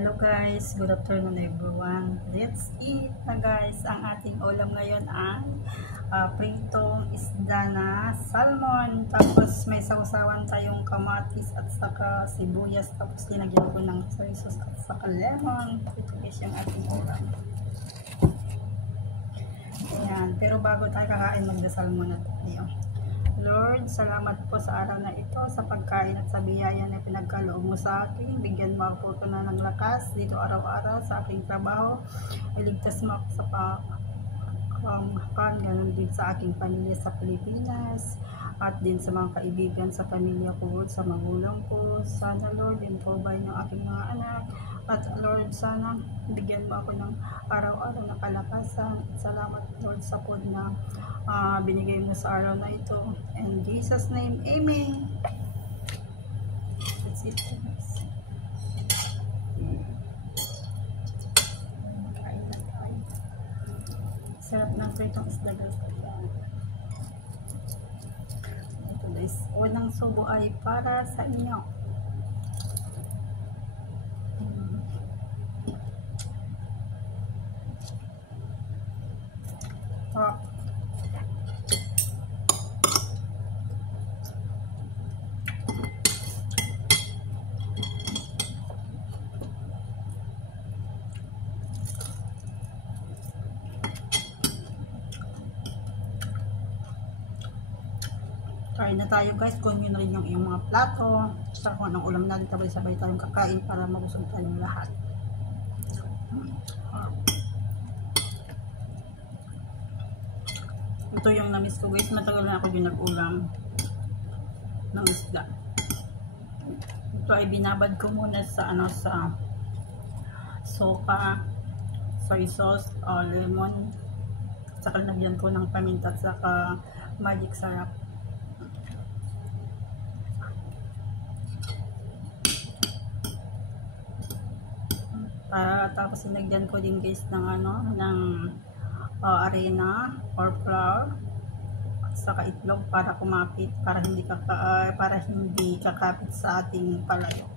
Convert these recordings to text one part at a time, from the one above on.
Hello guys, good afternoon everyone. Let's eat na guys. Ang ating ulam ngayon ang pritong isda na salmon. Tapos may sausawan tayong kamatis at saka sibuyas. Tapos linagyan ko ng soy sauce at saka lemon. Ito guys yung ating ulam. Ayan. Pero bago tayo kakain, magdasal muna tayo. Lord, salamat po sa araw na ito, sa pagkain at sa biyaya na pinagkaloob mo sa akin. Bigyan mo ako ito na ng lakas dito araw-araw sa aking trabaho. Iligtas mo ako sa panghakan, ganun din sa aking pamilya sa Pilipinas at din sa mga kaibigan sa pamilya ko, sa magulang ko. Sana Lord, improvide ng aking mga anak. At Lord, sana bigyan mo ako ng araw-araw na kalakasan. Salamat Lord sa food na binigay mo sa araw na ito. In Jesus' name, Amen. That's it. Sarap ng pritong isda guys. Ito guys, unang subo ay para sa inyo. Try na tayo guys kung yun rin yung iyong mga plato. Sa kung anong ulam natin, sabay-sabay tayong kakain para mabusog tayong lahat. Ito yung namiss ko guys. Matagal na ako din nag-ulam ng isda. Ito ay binabad ko muna sa sa sopa, soy sauce, lemon, saka lagyan ko ng paminta at saka magic sarap. Tapos sinagyan ko din guys ng ng arena or flour at saka itlog para kumapit, para hindi kakapit sa ating palayo.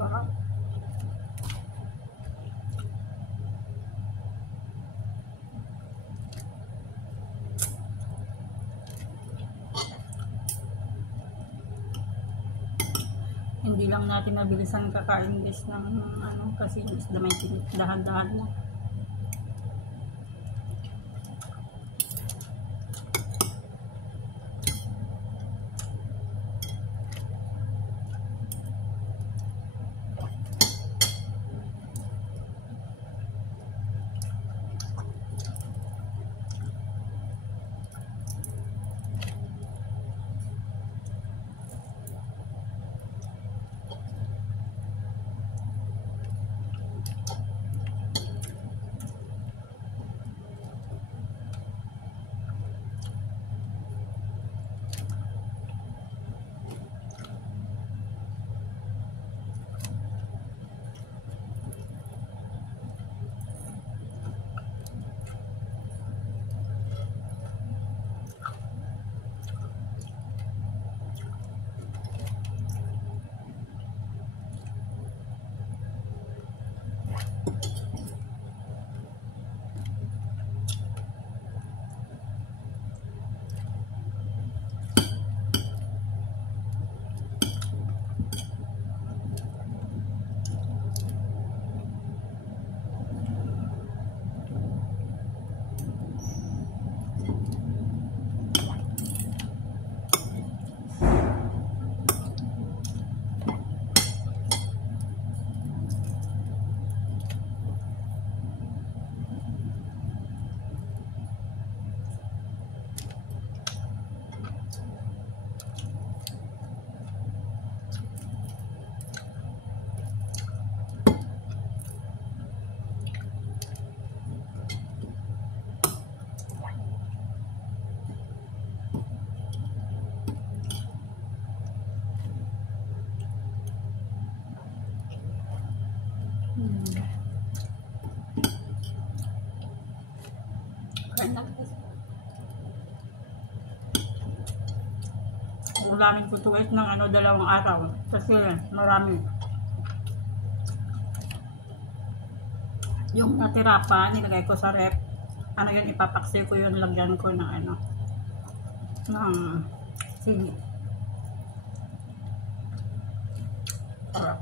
Sarap. Hindi lang natin mabilisan kakain guys ng kasi isda may dahan-dahan lang. Kain na guys. Ulamin ko to ng ano, 2 araw. Kasi marami. Yung natira pa, nilagay ko sa rep. Ano yun, ipapaksiw ko yun, lagyan ko ng ano, ng sili. Sarap.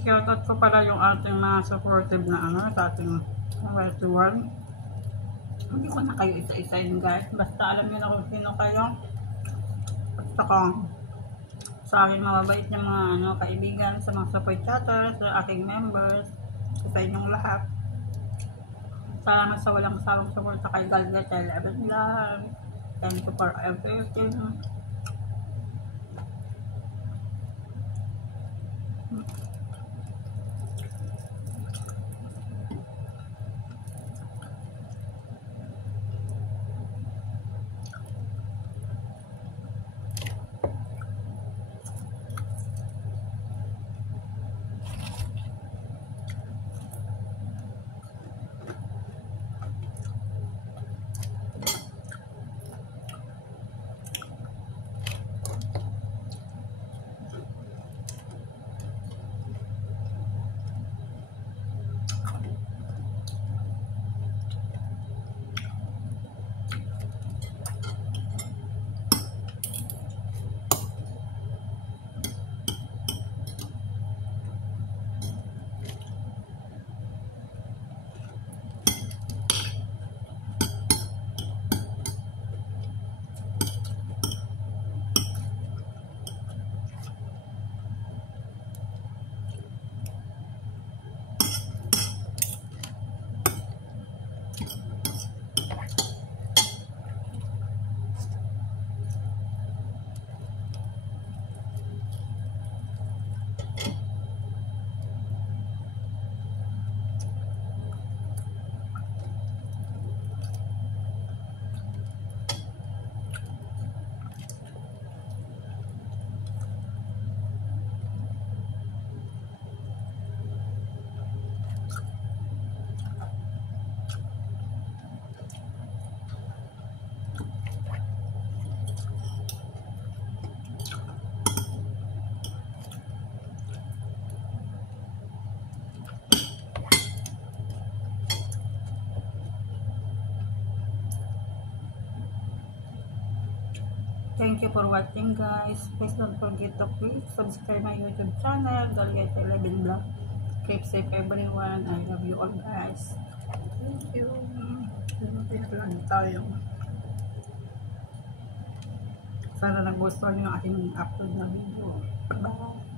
Shoutout ko pala yung ating mga supportive na ano, sa ating Wealthy World. Hindi ko na kayo isa-isayin guys. Basta alam niyo na kung sino kayo. At saka sa akin mababait yung mga ano, kaibigan, sa mga support chatters, sa aking members, sa inyong lahat. Salamat sa walang sawang support kay Galget 11 lang. Thank you for everything. Thank you for watching guys. Please don't forget to click subscribe my YouTube channel, Galget 11 Vlog. Keep safe everyone. I love you all guys. Thank you. Pinaplan tayo. Sana nagustuhan niyo ang aking upload na video. Bye.